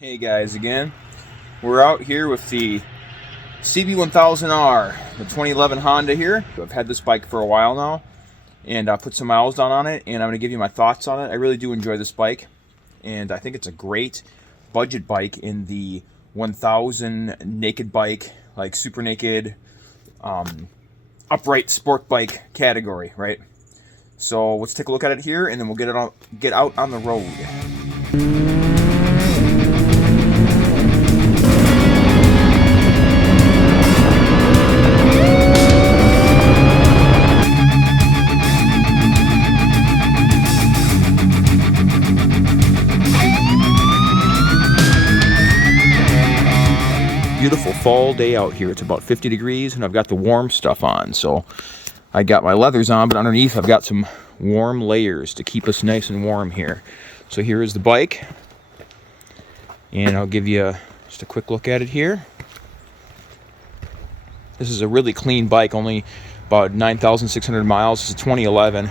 Hey guys, again, we're out here with the CB1000R, the 2011 Honda here. I've had this bike for a while now, and I put some miles down on it, and I'm going to give you my thoughts on it. I really do enjoy this bike, and I think it's a great budget bike in the 1000 naked bike, like super naked, upright sport bike category, right? So let's take a look at it here, and then we'll get out on the road. Beautiful fall day out here. It's about 50 degrees and I've got the warm stuff on. So I got my leathers on, but underneath I've got some warm layers to keep us nice and warm here. So here is the bike, and I'll give you just a quick look at it here. This is a really clean bike, only about 9,600 miles. It's a 2011.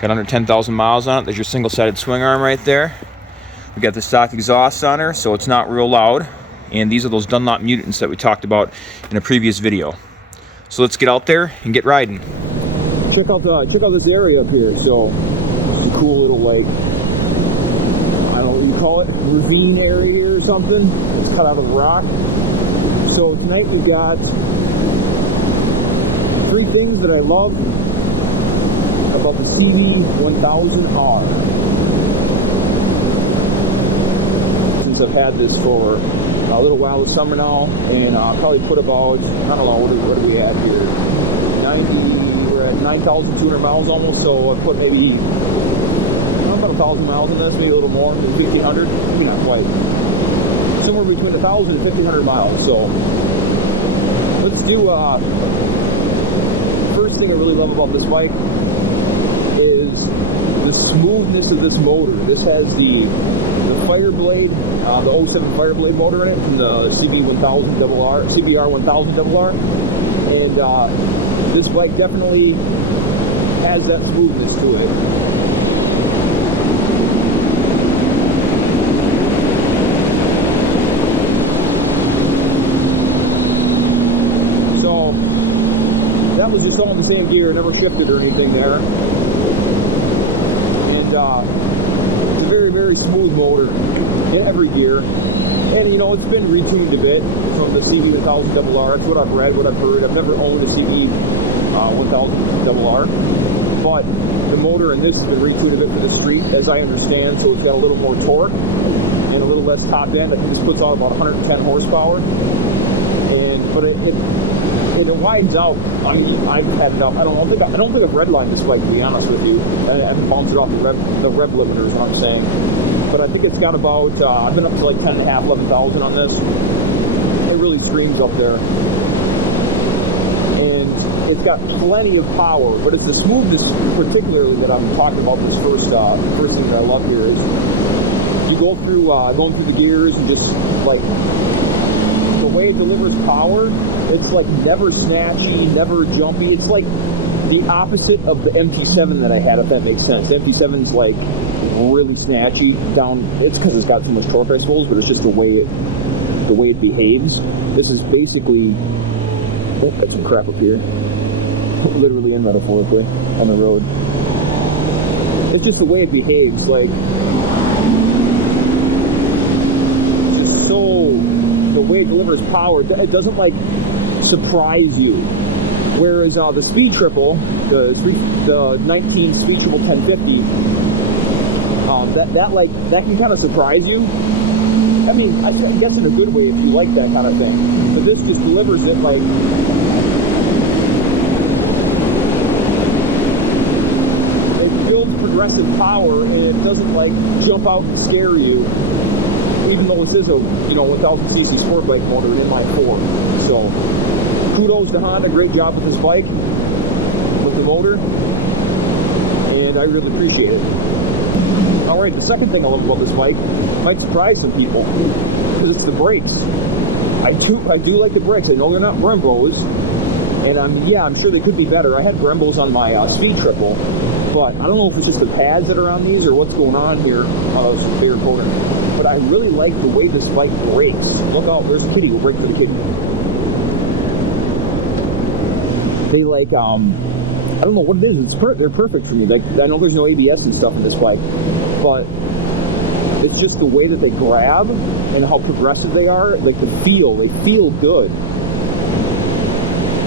Got under 10,000 miles on it. There's your single-sided swing arm right there. We got the stock exhaust on her, so it's not real loud. And these are those Dunlop Mutants that we talked about in a previous video. So let's get out there and get riding. Check out this area up here. So it's a cool little, like, I don't know what you call it, ravine area here or something. It's cut out of the rock. So tonight we got three things that I love about the CB1000R. Since I've had this for a little while this summer now, and I'll probably put about, I don't know, what are we at here? We're at 9,200 miles almost, so I put maybe about 1,000 miles in this, maybe a little more, 1,500, maybe not quite. Somewhere between 1,000 and 1,500 miles. So let's do, first thing I really love about this bike is the smoothness of this motor. This has the Fireblade, the 07 Fireblade motor in it from the CBR1000RR, and this bike definitely has that smoothness to it. So that was just all in the same gear, never shifted or anything there, and it's a very, very smooth motor in every gear. And you know, it's been retuned a bit from the CB1000RR. It's what I've read, what I've heard. I've never owned a CB1000RR, but the motor in this has been retuned a bit for the street, as I understand, so it's got a little more torque and a little less top end. I think this puts out about 110 horsepower, but it widens out. I've had enough. I don't think I've redlined this bike, to be honest with you. I haven't bounced it off the rev limiter, is what I'm saying. But I think it's got about, I've been up to like 10,500, 11,000 on this. It really streams up there. And it's got plenty of power, but it's the smoothness particularly that I'm talking about. This first thing that I love here is you go through, going through the gears and just like, the way it delivers power, it's like never snatchy, never jumpy. It's like the opposite of the MT7 that I had, if that makes sense. The MT7's like really snatchy down. It's because it's got too much torque, I suppose, but it's just the way it behaves. This is basically, oh, got some crap up here, literally and metaphorically on the road. It's just the way it behaves, like just so. The way it delivers power, it doesn't like surprise you. Whereas the Speed Triple, the 19 Speed Triple 1050, that can kind of surprise you. I mean, I guess in a good way if you like that kind of thing. But this just delivers it like it builds progressive power, and it doesn't like jump out and scare you. Even though this is a 1000cc sport bike motor in my 4. So kudos to Honda, great job with this bike, with the motor, and I really appreciate it. Alright, the second thing I love about this bike might surprise some people, because it's the brakes. I do like the brakes. I know they're not Brembos, And I'm sure they could be better. I had Brembos on my Speed Triple, but I don't know if it's just the pads that are on these or what's going on here on those bigger corner. But I really like the way this bike brakes. Look out, there's a kitty. We'll brake for the kitty. They like, I don't know what it is. They're perfect for me. Like, I know there's no ABS and stuff in this bike, but it's just the way that they grab and how progressive they are. Like they feel good.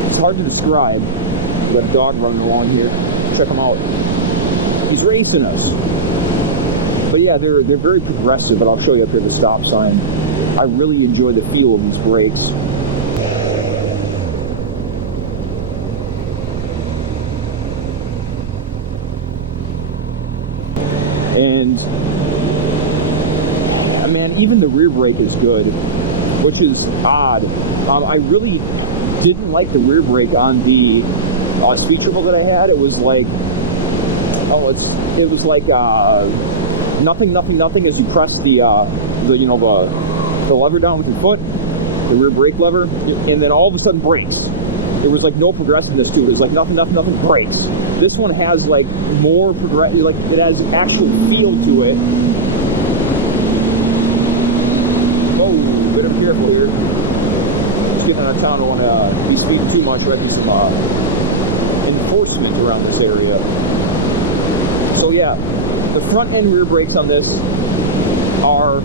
It's hard to describe. We got a dog running along here. Check him out. He's racing us. But yeah, they're very progressive, but I'll show you up here the stop sign. I really enjoy the feel of these brakes. And man, even the rear brake is good, which is odd. I really didn't like the rear brake on the Speed Triple that I had. It was like, it was like nothing as you press the lever down with your foot, the rear brake lever, and then all of a sudden brakes. There was like no progressiveness to it. It was like nothing brakes. This one has like more like it has actual feel to it. Oh, better be careful here. Just getting out of town, I don't want to be speeding too much. There might be some enforcement around this area. So yeah, the front and rear brakes on this are,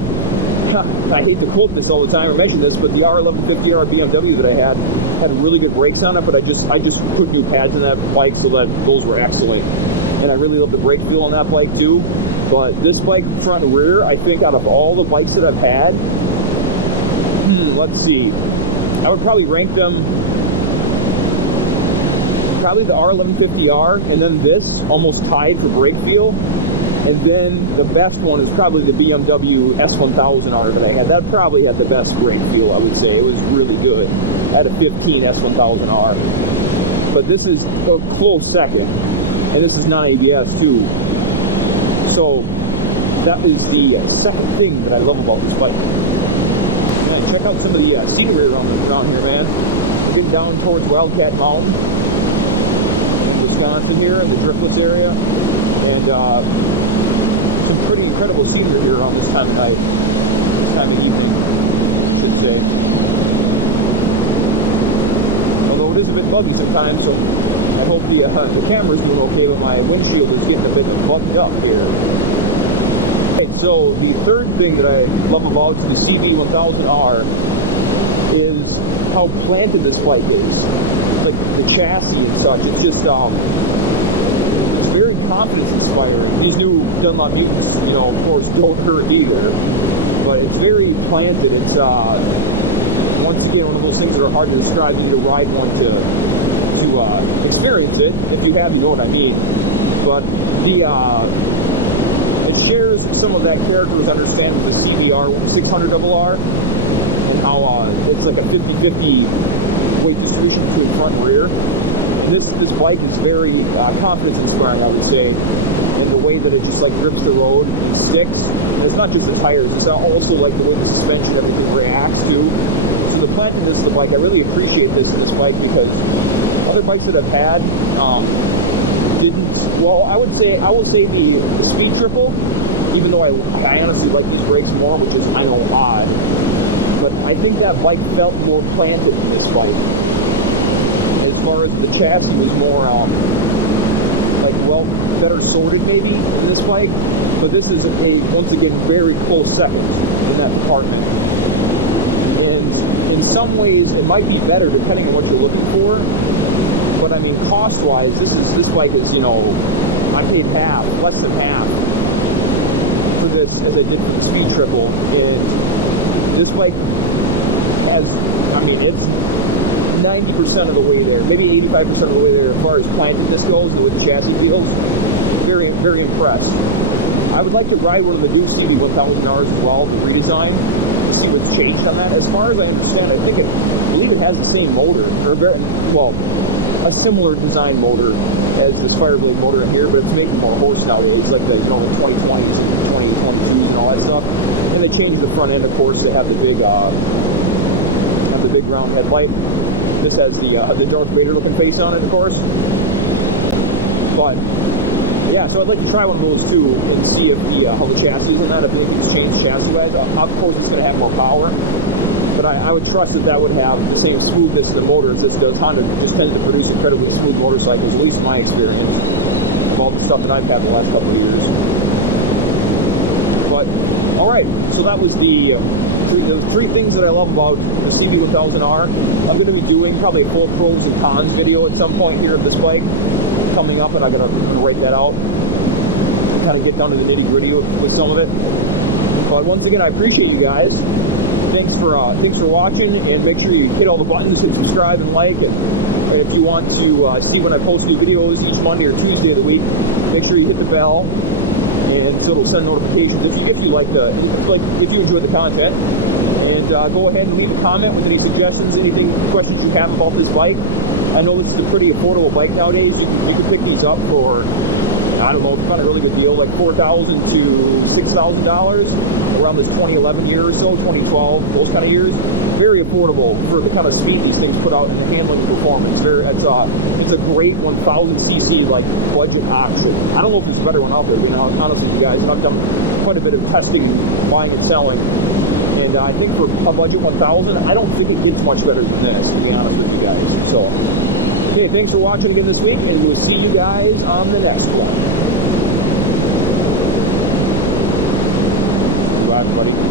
I hate to quote this all the time or mention this, but the R1150R BMW that I had really good brakes on it, but I just put new pads in that bike so that those were excellent. And I really love the brake feel on that bike too. But this bike, front and rear, I think out of all the bikes that I've had, let's see, I would probably rank them, probably the R1150R, and then this, almost tied for brake feel. And then the best one is probably the BMW S1000R that I had. That probably had the best brake feel, I would say. It was really good. I had a 15 S1000R. But this is a close second. And this is non-ABS too. So that is the second thing that I love about this bike. Man, check out some of the scenery around here, man. We're getting down towards Wildcat Mountain in Wisconsin here, in the Triplets area. And some pretty incredible scenery here around this time of night, time of evening, I should say. Although it is a bit buggy sometimes, so I hope the camera's doing okay, but my windshield is getting a bit bugged up here. Okay, so the third thing that I love about the CB1000R is how planted this bike is. Like the chassis and such. It's just very confidence inspiring. These new Dunlop Mutants, of course, don't hurt either, but it's very planted. It's once again one of those things that are hard to describe. You need to ride one to experience it. If you have, you know what I mean. But it shares some of that character's understanding of the CB600RR and how it's like a 50-50 weight distribution between front and rear. This bike is very confidence inspiring, I would say, in the way that it just like grips the road and sticks. And it's not just the tires, it's also like the way the suspension, everything reacts to. So the plantedness of the bike, I really appreciate this in this bike because other bikes that I've had didn't. Well, I will say the Speed Triple, even though I honestly like these brakes more, which is I know odd, but I think that bike felt more planted than this bike. As far as the chassis was more, better sorted maybe in this bike, but this is once again, very close second in that department. And in some ways, it might be better depending on what you're looking for, but I mean, cost-wise, this bike is, I paid half, less than half for this as I did for the Speed Triple, and this bike has, it's 90% of the way there, maybe 85% of the way there as far as plantedness goes, the way the chassis feels. Very, very impressed. I would like to ride one of the new CB1000Rs as well, the redesign, to see what's changed on that. As far as I understand, I believe it has the same motor, or a similar design motor as this Fireblade motor in here, but it's making more horse nowadays, like the 2020s, 2022s, and all that stuff. And they changed the front end, of course, to have the big round headlight. This has the Darth Vader looking face on it, of course. But yeah, so I'd like to try one of those too and see if how the chassis and that, if they can change chassis wise. Of course, it's going to have more power, but I would trust that that would have the same smoothness in the motors as does Honda. Just tends to produce incredibly smooth motorcycles, at least in my experience, of all the stuff that I've had the last couple of years. But all right, so that was the three things that I love about the CB1000R. I'm going to be doing probably a full pros and cons video at some point here of this bike coming up, and I'm going to write that out, kind of get down to the nitty gritty with some of it. But once again, I appreciate you guys. Thanks for watching, and make sure you hit all the buttons and subscribe and like. And if you want to see when I post new videos each Monday or Tuesday of the week, make sure you hit the bell, and so it'll send notifications if you if you enjoy the content. And go ahead and leave a comment with any suggestions, anything, questions you have about this bike. I know this is a pretty affordable bike nowadays. You can pick these up for, I don't know, it's not a really good deal, like $4,000 to $6,000 around the 2011 year or so, 2012, those kind of years. Very affordable for the kind of speed these things put out and handling performance. It's a great 1,000cc like budget option. I don't know if there's a better one out there, being honest with you guys. I've done quite a bit of testing, buying and selling, and I think for a budget 1,000, I don't think it gets much better than this, to be honest with you guys. So, okay, thanks for watching again this week, and we'll see you guys on the next one. Bye, everybody.